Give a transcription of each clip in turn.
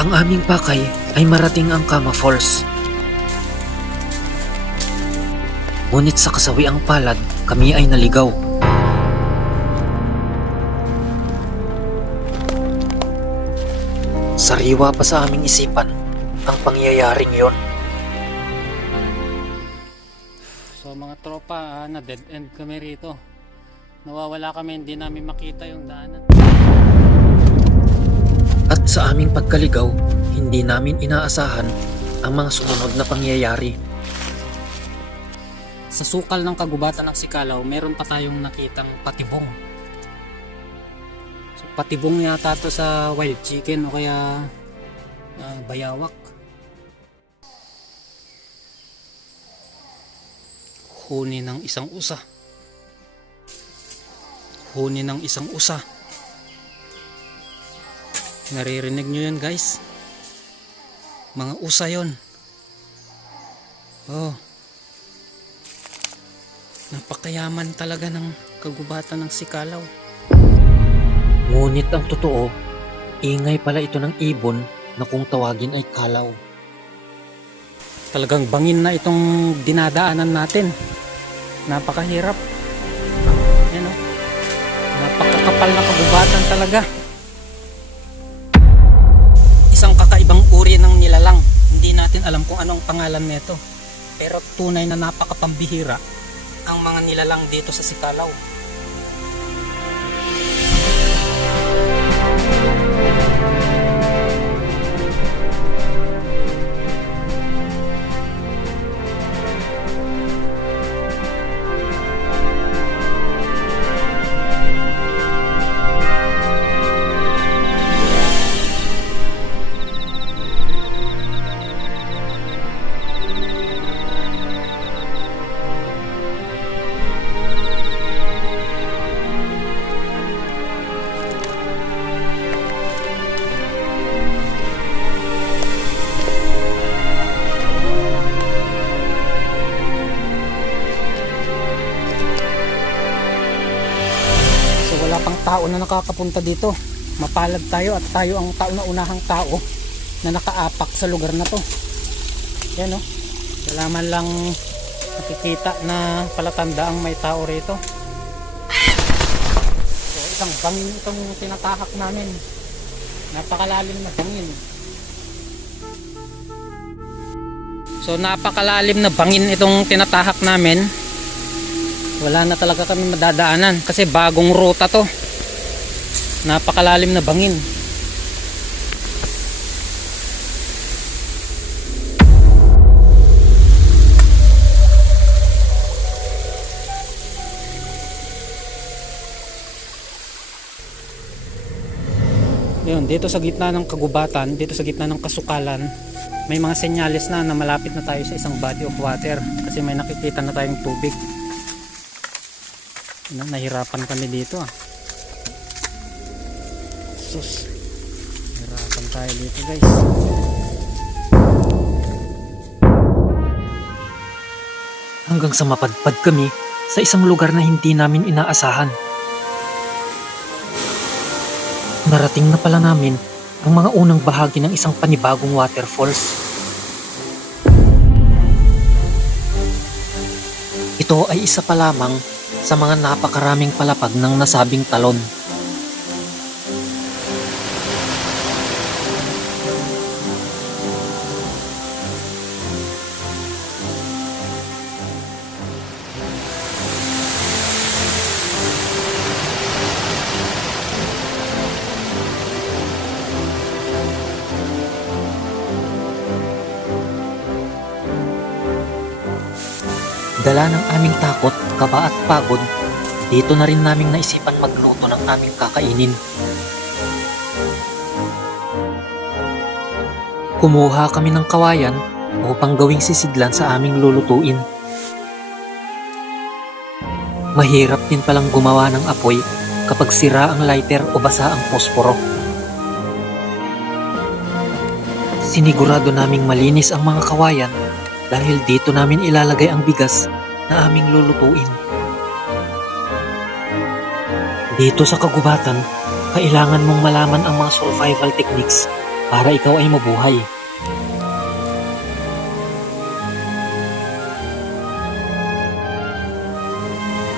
Ang aming pakay ay marating ang Kama Falls. Ngunit sa kasawiang palad, kami ay naligaw. Sariwa pa sa aming isipan ang pangyayaring yon. So mga tropa, ah, na dead end kami rito. Nawawala kami, hindi namin makita yung daanan. Sa aming pagkaligaw, hindi namin inaasahan ang mga sumunod na pangyayari. Sa sukal ng kagubatan ng Sikalaw, meron pa tayong nakitang patibong. So, patibong yata to sa wild chicken o kaya ah, bayawak. Huni ng isang usa. Huni ng isang usa. Naririnig nyo yun guys? Mga usa yon. Oh. Napakayaman talaga ng kagubatan ng Sikalaw. Ngunit ang totoo, ingay pala ito ng ibon na kung tawagin ay kalaw. Talagang bangin na itong dinadaanan natin. Napakahirap. Yan o. Napakakapal na kagubatan talaga. Natin alam kung anong pangalan nito. Pero tunay na napakapambihira ang mga nilalang dito sa Sikalaw. Nakakapunta dito. Mapalad tayo at tayo ang tao na unahang tao na nakaapak sa lugar na to. Yan oh. Wala man lang nakikita na palatanda ang may tao rito. So isang bangin itong tinatahak namin. Napakalalim na bangin. So napakalalim na bangin itong tinatahak namin wala na talaga kami madadaanan kasi bagong ruta to napakalalim na bangin yun dito sa gitna ng kagubatan dito sa gitna ng kasukalan may mga senyales na na malapit na tayo sa isang body of water kasi may nakikita na tayong tubig na, nahirapan kami dito ah. Sus. Nahirapan tayo dito guys. Hanggang sa mapadpad kami sa isang lugar na hindi namin inaasahan. Narating na pala namin ang mga unang bahagi ng isang panibagong waterfalls. Ito ay isa pa lamang sa mga napakaraming palapag ng nasabing talon. Dala ng aming takot, kaba at pagod, dito na rin naming naisipan magluto ng aming kakainin. Kumuha kami ng kawayan upang gawing sisidlan sa aming lulutuin. Mahirap din palang gumawa ng apoy kapag sira ang lighter o basa ang posporo. Sinigurado naming malinis ang mga kawayan dahil dito namin ilalagay ang bigas na aming lulutuin. Dito sa kagubatan, kailangan mong malaman ang mga survival techniques para ikaw ay mabuhay.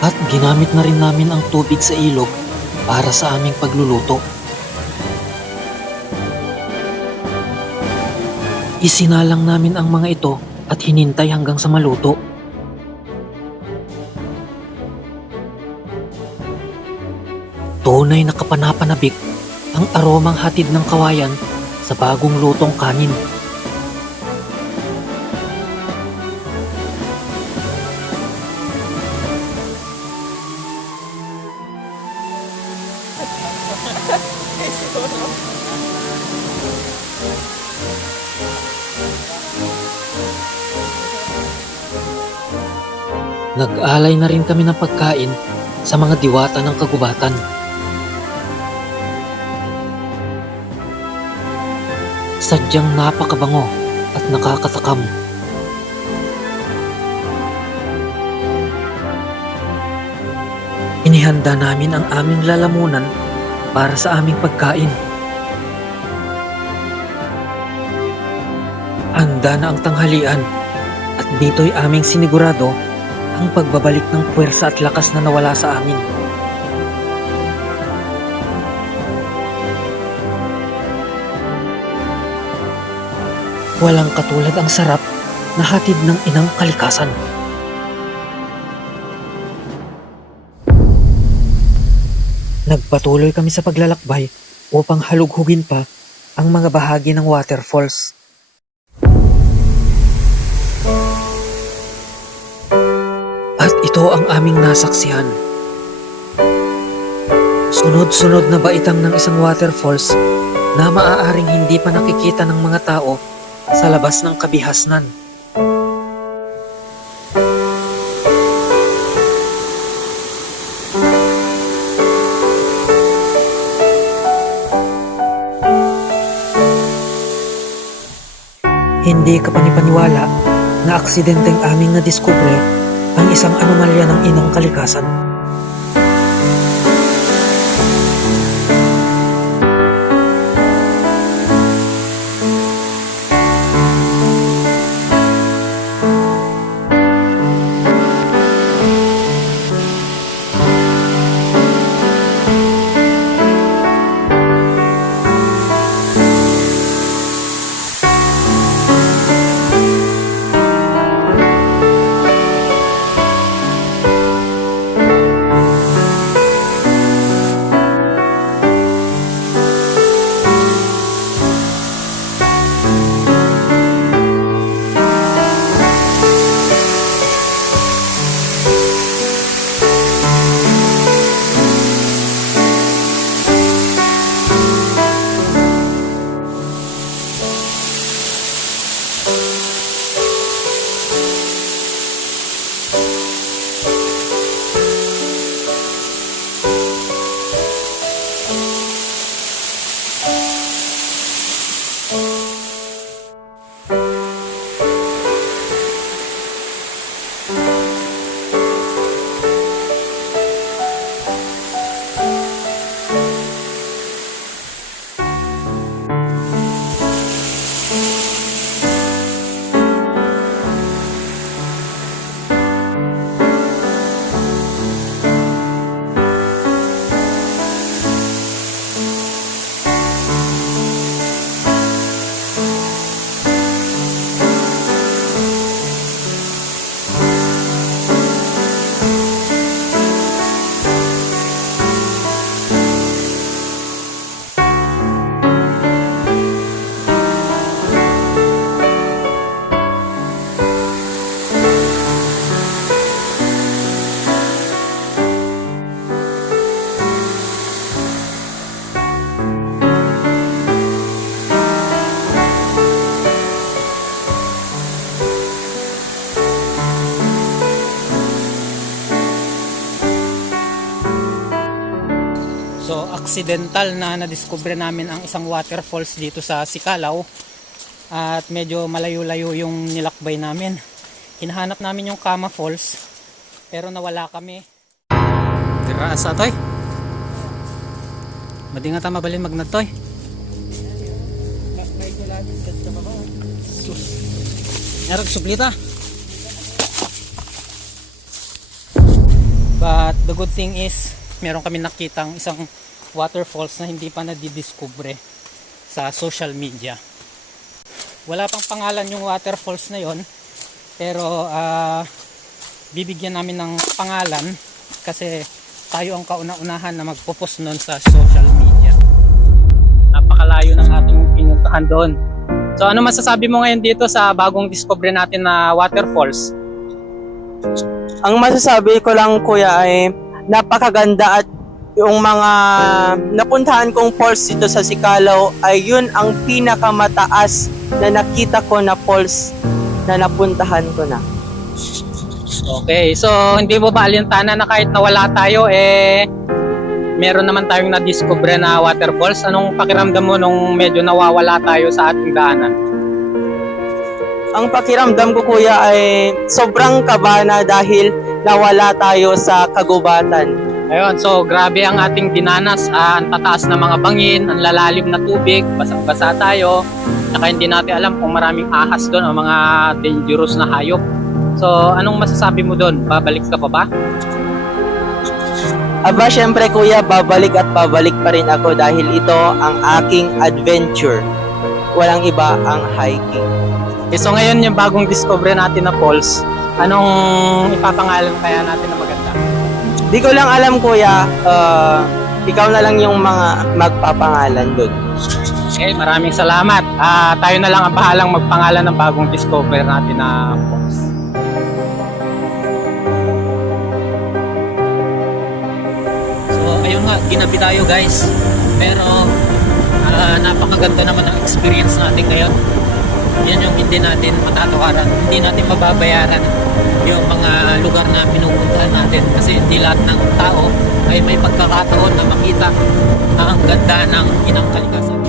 At ginamit na rin namin ang tubig sa ilog para sa aming pagluluto. Isinalang namin ang mga ito at hinintay hanggang sa maluto. Tunay na kapanapanabik ang aromang hatid ng kawayan sa bagong lutong kanin. Nag-alay na rin kami ng pagkain sa mga diwata ng kagubatan. Sadyang napakabango at nakakatakam. Inihanda namin ang aming lalamunan para sa aming pagkain. Handa na ang tanghalian at dito'y aming sinigurado ang pagbabalik ng puwersa at lakas na nawala sa amin. Walang katulad ang sarap na hatid ng inang kalikasan. Nagpatuloy kami sa paglalakbay upang halughugin pa ang mga bahagi ng waterfalls. At ito ang aming nasaksihan. Sunod-sunod na baitang ng isang waterfalls na maaaring hindi pa nakikita ng mga tao sa labas ng kabihasnan. Hindi kapanipaniwala na aksidenteng aming nadiskubre isang anomalya ng inang kalikasan. Accidental na nadiskubre namin ang isang waterfalls dito sa Sikalaw. At medyo malayo-layo yung nilakbay namin. Hinahanap namin yung Kama Falls. Pero nawala kami. Tira sa toy. Madi nga ta mabalin magnatoy. Sus. Meron suplita. But the good thing is, meron kami nakitang isang waterfalls na hindi pa nadidiskubre sa social media. Wala pang pangalan yung waterfalls na yon pero ah, bibigyan namin ng pangalan kasi tayo ang kauna-unahan na magpo-post nun sa social media. Napakalayo ng ating pinuntahan doon. So ano masasabi mo ngayon dito sa bagong discovery natin na waterfalls? Ang masasabi ko lang kuya ay napakaganda at yung mga napuntahan kong falls dito sa Sikalaw ay yun ang pinakamataas na nakita ko na falls na napuntahan ko na. Okay, so hindi mo ba alintana na kahit nawala tayo eh meron naman tayong na-discover na waterfalls. Anong pakiramdam mo nung medyo nawawala tayo sa ating daanan? Ang pakiramdam ko kuya ay sobrang kaba na dahil nawala tayo sa kagubatan. Ayun, so grabe ang ating dinanas. Ah, ang tataas na mga bangin, ang lalalim na tubig, basang-basa tayo. Saka hindi natin alam kung maraming ahas doon o mga dangerous na hayop. So, anong masasabi mo doon? Babalik ka pa ba? Aba syempre kuya, babalik at babalik pa rin ako dahil ito ang aking adventure. Walang iba ang hiking. Okay, so ngayon yung bagong discovery natin na falls, anong ipapangalan kaya natin na maganda? Di ko lang alam kuya, ah, ikaw na lang yung mga magpapangalan doon. Okay, maraming salamat. Ah, tayo na lang ang bahalang magpangalan ng bagong discovery natin na falls. So, ayun nga, ginabi tayo guys. Pero, ah, napakaganda naman ang experience natin ngayon. Yan yung hindi natin matatawaran, hindi natin mababayaran yung mga lugar na pinupuntahan natin kasi hindi lahat ng tao ay may pagkakataon na makita ang ganda ng inang kalikasan.